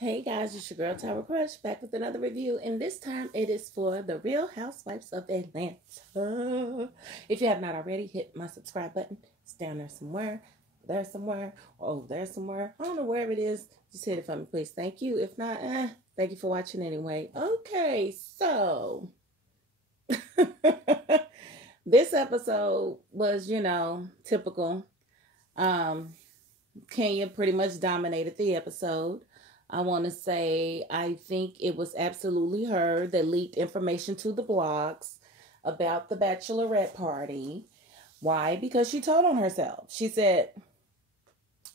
Hey guys, it's your girl Tower Crush back with another review, and this time it is for the Real Housewives of Atlanta. If you have not already, hit my subscribe button. It's down there somewhere. There's somewhere. Oh, there's somewhere. I don't know where it is. Just hit it for me, please. Thank you. If not, thank you for watching anyway. Okay, so this episode was, typical. Um, Kenya pretty much dominated the episode. I want to say I think it was absolutely her that leaked information to the blogs about the bachelorette party. Why? Because she told on herself. She said,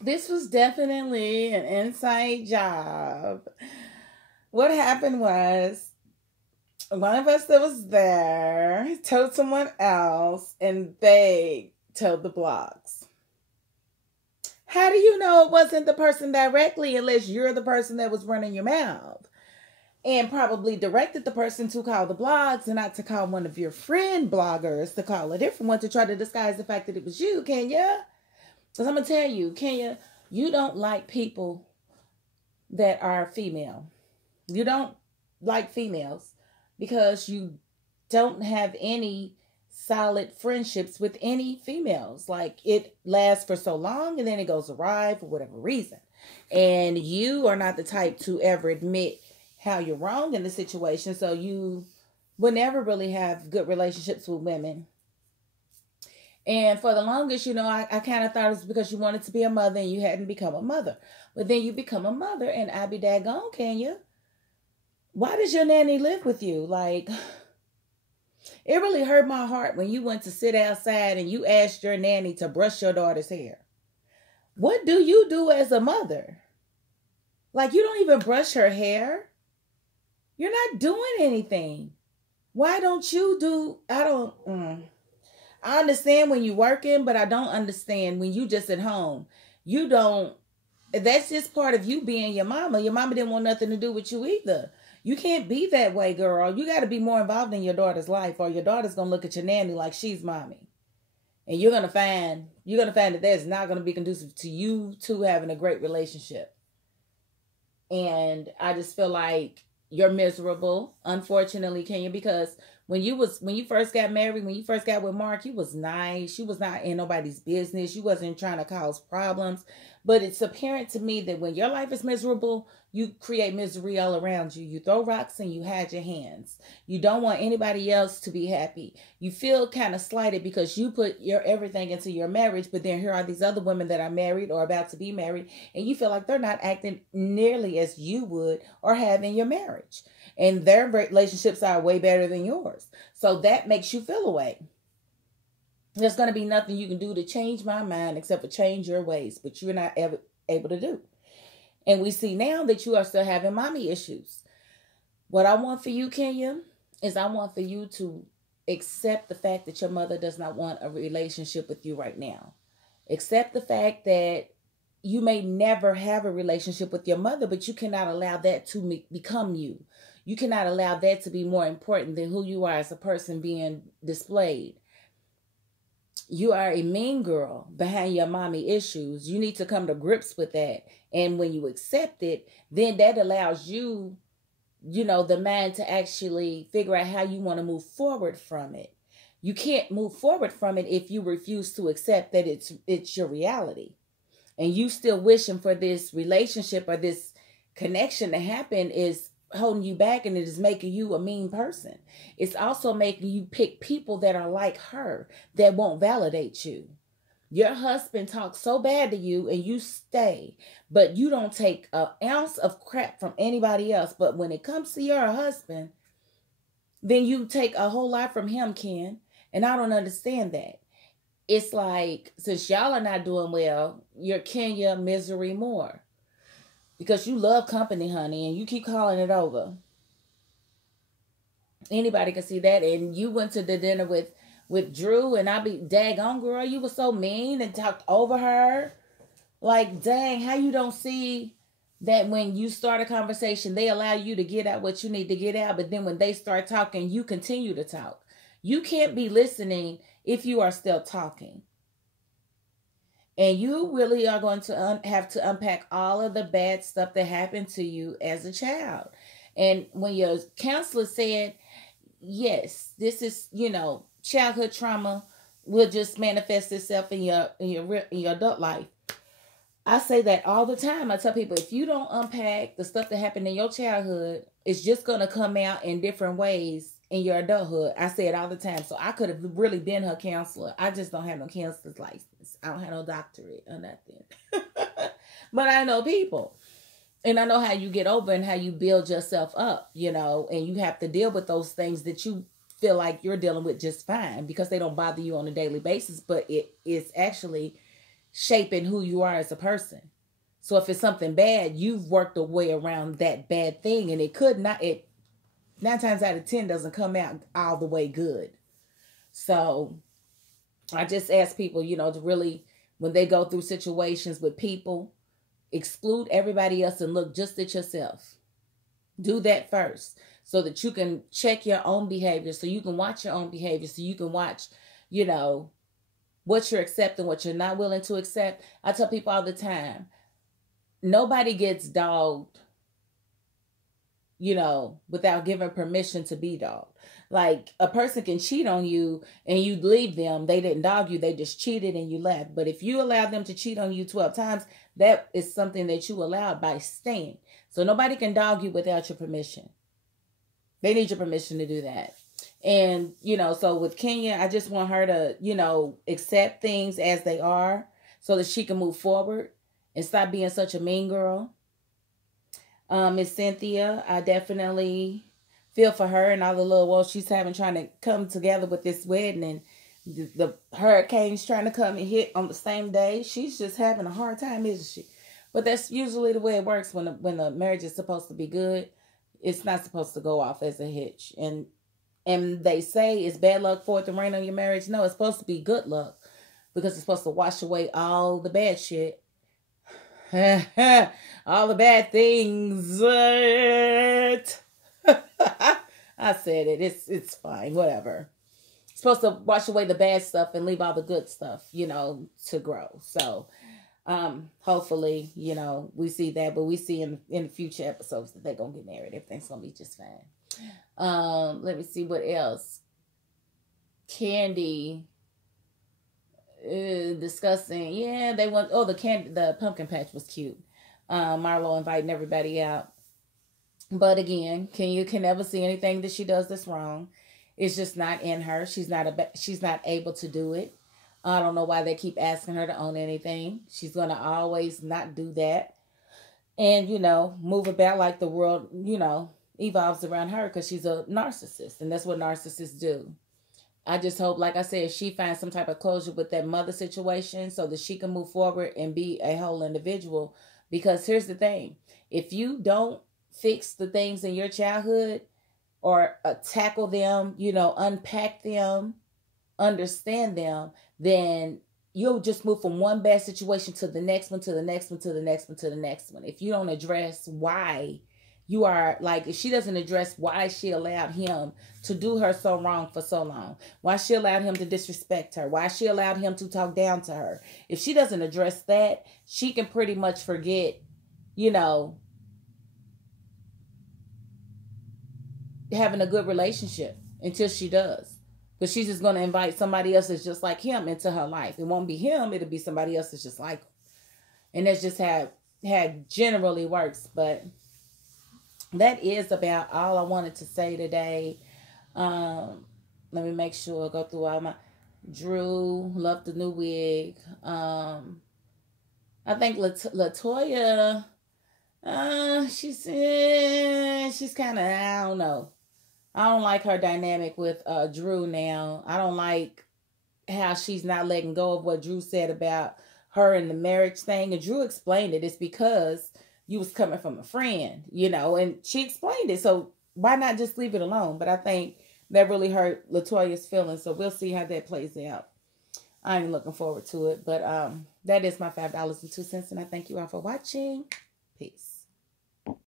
this was definitely an inside job. What happened was one of us that was there told someone else, and they told the blogs. How do you know it wasn't the person directly unless you're the person that was running your mouth? And probably directed the person to call the blogs and not to call one of your friend bloggers to call a different one to try to disguise the fact that it was you, Kenya. Because I'm going to tell you, Kenya, you don't like people that are female. You don't like females because you don't have any solid friendships with any females. Like, it lasts for so long and then it goes awry for whatever reason. And you are not the type to ever admit how you're wrong in the situation. So you would never really have good relationships with women. And for the longest, I kind of thought it was because you wanted to be a mother and you hadn't become a mother. But then you become a mother, and I be daggone, can you? Why does your nanny live with you? Like, it really hurt my heart when you went to sit outside and you asked your nanny to brush your daughter's hair. What do you do as a mother? Like, you don't even brush her hair. You're not doing anything. Why don't you do, I understand when you're working, but I don't understand when you just at home. You don't, that's just part of you being your mama. Your mama didn't want nothing to do with you either. You can't be that way, girl. You got to be more involved in your daughter's life, or your daughter's going to look at your nanny like she's mommy. And you're going to find that that's not going to be conducive to you two having a great relationship. And I just feel like you're miserable, unfortunately, Kenya, because when you first got married, when you first got with Mark, you was nice. You was not in nobody's business. You wasn't trying to cause problems. But it's apparent to me that when your life is miserable, you create misery all around you. You throw rocks and you hide your hands. You don't want anybody else to be happy. You feel kind of slighted because you put your everything into your marriage, but then here are these other women that are married or about to be married, and you feel like they're not acting nearly as you would or have in your marriage. And their relationships are way better than yours. So that makes you feel away. There's going to be nothing you can do to change my mind except for change your ways, but you're not ever able to do. And we see now that you are still having mommy issues. What I want for you, Kenya, is I want for you to accept the fact that your mother does not want a relationship with you right now. Accept the fact that you may never have a relationship with your mother, but you cannot allow that to become you. You cannot allow that to be more important than who you are as a person being displayed. You are a mean girl behind your mommy issues. You need to come to grips with that. And when you accept it, then that allows you, the mind to actually figure out how you want to move forward from it. You can't move forward from it if you refuse to accept that it's your reality. And you still wishing for this relationship or this connection to happen is holding you back, and it is making you a mean person. It's also making you pick people that are like her that won't validate you. Your husband talks so bad to you and you stay, but you don't take an ounce of crap from anybody else. But when it comes to your husband, then you take a whole lot from him, Ken. And I don't understand that. It's like, since y'all are not doing well, you're Kenya misery more. Because you love company, honey, and you keep calling it over. Anybody can see that. And you went to the dinner with Drew, and I be, daggone girl, you were so mean and talked over her. Like, dang, how you don't see that when you start a conversation, they allow you to get out what you need to get out, but then when they start talking, you continue to talk. You can't be listening if you are still talking. And you really are going to have to unpack all of the bad stuff that happened to you as a child. And when your counselor said, yes, this is, childhood trauma will just manifest itself in your adult life. I say that all the time. I tell people, if you don't unpack the stuff that happened in your childhood, it's just going to come out in different ways in your adulthood. I say it all the time. So I could have really been her counselor. I just don't have no counselor's license. I don't have no doctorate or nothing. But I know people. And I know how you get over and how you build yourself up, and you have to deal with those things that you feel like you're dealing with just fine because they don't bother you on a daily basis, but it is actually shaping who you are as a person. So if it's something bad, you've worked a way around that bad thing, and it 9 times out of 10 doesn't come out all the way good. So I just ask people, to really, when they go through situations with people, exclude everybody else and look just at yourself. Do that first so that you can check your own behavior, so you can watch your own behavior, so you can watch, what you're accepting, what you're not willing to accept. I tell people all the time, nobody gets dogged, without giving permission to be dogged. Like, a person can cheat on you and you leave them. They didn't dog you. They just cheated and you left. But if you allow them to cheat on you 12 times, that is something that you allowed by staying. So nobody can dog you without your permission. They need your permission to do that. And, so with Kenya, I just want her to, accept things as they are so that she can move forward and stop being such a mean girl. Miss Cynthia, I definitely feel for her and all the little woes she's having trying to come together with this wedding, and the hurricanes trying to come and hit on the same day. She's just having a hard time, isn't she? But that's usually the way it works when the marriage is supposed to be good. It's not supposed to go off as a hitch. And they say it's bad luck for it to rain on your marriage. No, it's supposed to be good luck because it's supposed to wash away all the bad shit. All the bad things. I said it. It's fine. Whatever. It's supposed to wash away the bad stuff and leave all the good stuff, to grow. So, hopefully, we see that, but we see in future episodes that they're gonna get married. Everything's gonna be just fine. Let me see what else. Candy. Discussing. Yeah, they want. Oh, the pumpkin patch was cute. Marlo inviting everybody out. But again, Kenya can never see anything that she does that's wrong. It's just not in her. She's not able to do it. I don't know why they keep asking her to own anything. She's gonna always not do that, and move about like the world evolves around her because she's a narcissist, and that's what narcissists do. I just hope, like I said, she finds some type of closure with that mother situation so that she can move forward and be a whole individual. Because here's the thing. If you don't fix the things in your childhood or tackle them, unpack them, understand them, then you'll just move from one bad situation to the next one, to the next one, to the next one, to the next one. If you don't address why you are, like, if she doesn't address why she allowed him to do her so wrong for so long, why she allowed him to disrespect her, why she allowed him to talk down to her, if she doesn't address that, she can pretty much forget, having a good relationship until she does. Because she's just going to invite somebody else that's just like him into her life. It won't be him, it'll be somebody else that's just like him. And that's just how generally works. But that is about all I wanted to say today. Let me make sure I go through all my... Drew, loved the new wig. I think Latoya, she's kind of, I don't know. I don't like her dynamic with Drew now. I don't like how she's not letting go of what Drew said about her and the marriage thing. And Drew explained it. It's because you was coming from a friend, and she explained it. So why not just leave it alone? But I think that really hurt Latoya's feelings. So we'll see how that plays out. I'm looking forward to it. But that is my $5.02. And I thank you all for watching. Peace.